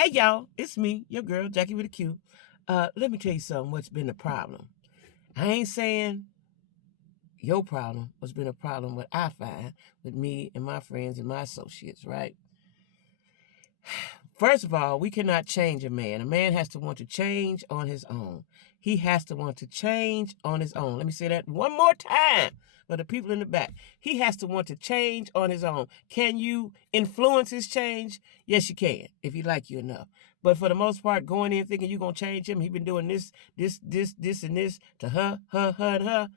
Hey y'all, it's me, your girl, Jackie with a Q. Let me tell you something, what's been the problem. I ain't saying your problem, what's been a problem, what I find with me and my friends and my associates, right? First of all, we cannot change a man. A man has to want to change on his own. He has to want to change on his own. Let me say that one more time for the people in the back. He has to want to change on his own. Can you influence his change? Yes, you can, if he like you enough. But for the most part, going in thinking you're going to change him, he been doing this, and this to her, and her.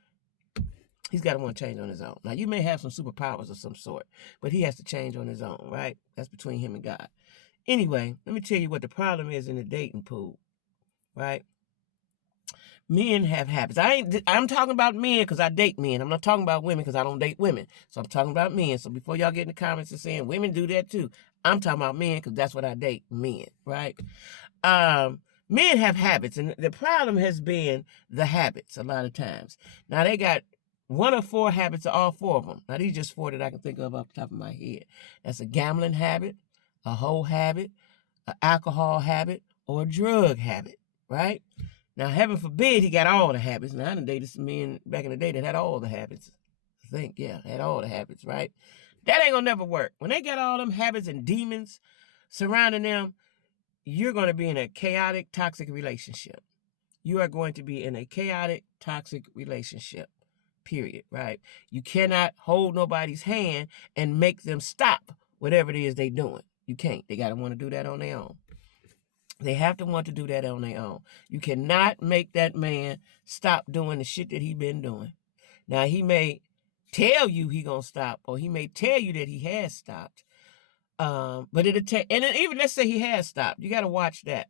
He's got to want to change on his own. Now, you may have some superpowers of some sort, but he has to change on his own, right? That's between him and God. Anyway, let me tell you what the problem is in the dating pool, right? Men have habits. I'm talking about men because I date men. I'm not talking about women because I don't date women. So I'm talking about men. So before y'all get in the comments and saying women do that too, I'm talking about men because that's what I date, men, right? Men have habits, and the problem has been the habits a lot of times. Now, they got one of four habits, or all four of them. Now, these are just four that I can think of off the top of my head. That's a gambling habit, a hoe habit, an alcohol habit, or a drug habit, right? Now, heaven forbid he got all the habits. Now, I done dated some men back in the day that had all the habits. I think, yeah, had all the habits, right? That ain't gonna never work. When they got all them habits and demons surrounding them, you're going to be in a chaotic, toxic relationship. You are going to be in a chaotic, toxic relationship, period, right? You cannot hold nobody's hand and make them stop whatever it is they're doing. You can't. They got to want to do that on their own. They have to want to do that on their own. You cannot make that man stop doing the shit that he been doing. Now, he may tell you he gonna stop, or he may tell you that he has stopped. But it'll take, and then even let's say he has stopped. You got to watch that.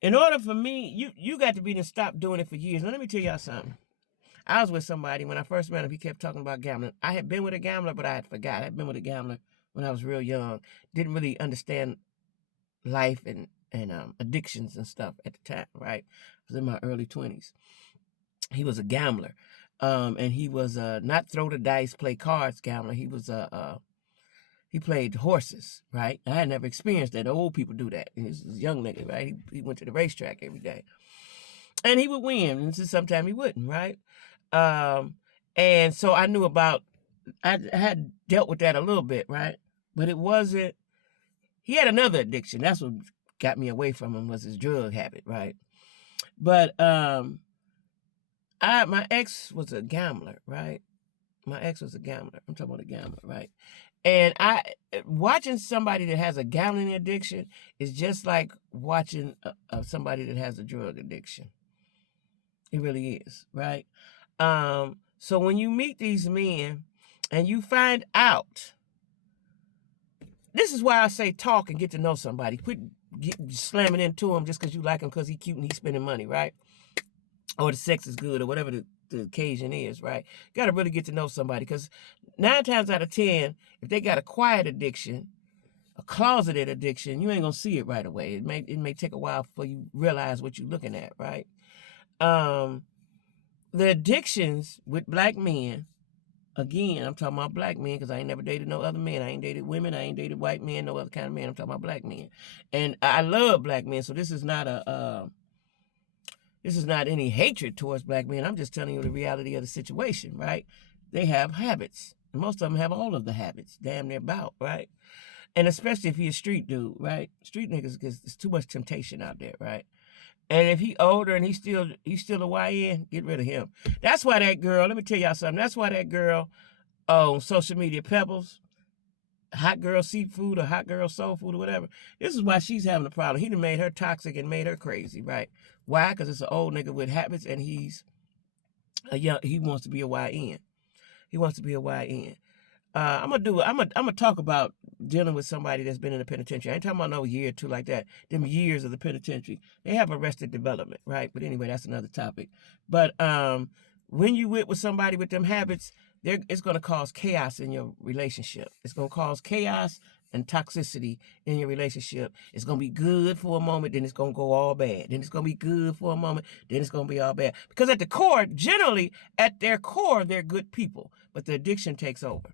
In order for me, you got to be to stop doing it for years. Now, let me tell y'all something. I was with somebody when I first met him. He kept talking about gambling. I had been with a gambler, but I had forgot. I had been with a gambler when I was real young. Didn't really understand life and addictions and stuff at the time, right? I was in my early 20s. He was a gambler. And he was not throw the dice, play cards gambler. He was he played horses, right? I had never experienced that. The old people do that. He was a young nigga, right? He went to the racetrack every day. And he would win, and sometimes he wouldn't, right? And so I knew about, I had dealt with that a little bit, right? But it wasn't, he had another addiction. That's what got me away from him, was his drug habit, right? But my ex was a gambler, right? My ex was a gambler. I'm talking about a gambler, right? And watching somebody that has a gambling addiction is just like watching somebody that has a drug addiction. It really is, right? So when you meet these men and you find out, this is why I say talk and get to know somebody. Quit slamming into him just because you like him because he's cute and he's spending money, right? Or the sex is good, or whatever the occasion is, right? Got to really get to know somebody, because 9 times out of 10, if they got a quiet addiction, a closeted addiction, you ain't gonna see it right away. It may take a while before you realize what you're looking at, right? The addictions with black men, again, I'm talking about black men because I ain't never dated no other men. I ain't dated women. I ain't dated white men, no other kind of men. I'm talking about black men, and I love black men. So this is not any hatred towards black men. I'm just telling you the reality of the situation, right? They have habits. Most of them have all of the habits, damn near about, right? And especially if he's a street dude, right? Street niggas, because there's too much temptation out there, right? And if he older and he's still a YN, get rid of him. That's why that girl, let me tell y'all something. That's why that girl on social media, Pebbles, Hot Girl Seafood or Hot Girl Soul Food or whatever, this is why she's having a problem. He done made her toxic and made her crazy, right? Why? Because it's an old nigga with habits, and he wants to be a YN. He wants to be a YN. I'm gonna talk about dealing with somebody that's been in the penitentiary. I ain't talking about no year or two like that. Them years of the penitentiary. They have arrested development, right? But anyway, that's another topic. But when you with somebody with them habits, it's gonna cause chaos in your relationship. It's gonna cause chaos and toxicity in your relationship. It's gonna be good for a moment, then it's gonna go all bad. Then it's gonna be good for a moment, then it's gonna be all bad. Because at the core, generally, at their core, they're good people, but the addiction takes over.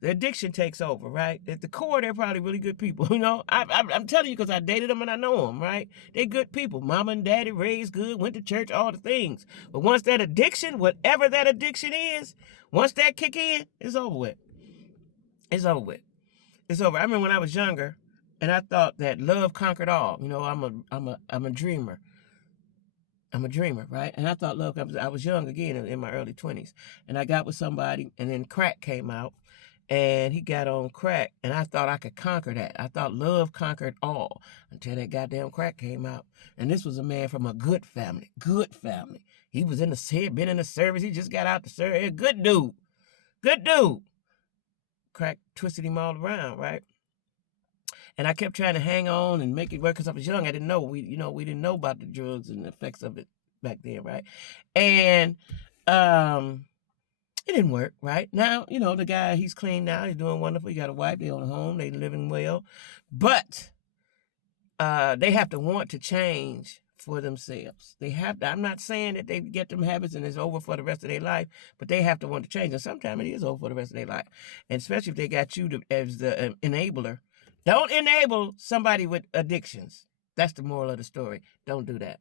the addiction takes over, right? At the core, they're probably really good people. You know, I'm telling you because I dated them and I know them, right? They're good people. Mama and daddy raised good, went to church, all the things. But once that addiction, whatever that addiction is, once that kick in, it's over with. It's over with. It's over. I remember when I was younger, and I thought that love conquered all. You know, I'm a dreamer. I'm a dreamer, right? And I thought love, I was young again in my early 20s. And I got with somebody, and then crack came out, and he got on crack, and I thought I could conquer that. I thought love conquered all until that goddamn crack came out. And this was a man from a good family, good family. He was in the, he had been in the service. He just got out the service. Good dude, good dude. Crack twisted him all around, right? And I kept trying to hang on and make it work because I was young. I didn't know. We didn't know about the drugs and the effects of it back then, right? And it didn't work, right? Now, you know, the guy, he's clean now. He's doing wonderful. He got a wife. They own a home. They living well. But they have to want to change for themselves. They have to. I'm not saying that they get them habits and it's over for the rest of their life, but they have to want to change. And sometimes it is over for the rest of their life. And especially if they got you as the enabler. Don't enable somebody with addictions. That's the moral of the story. Don't do that.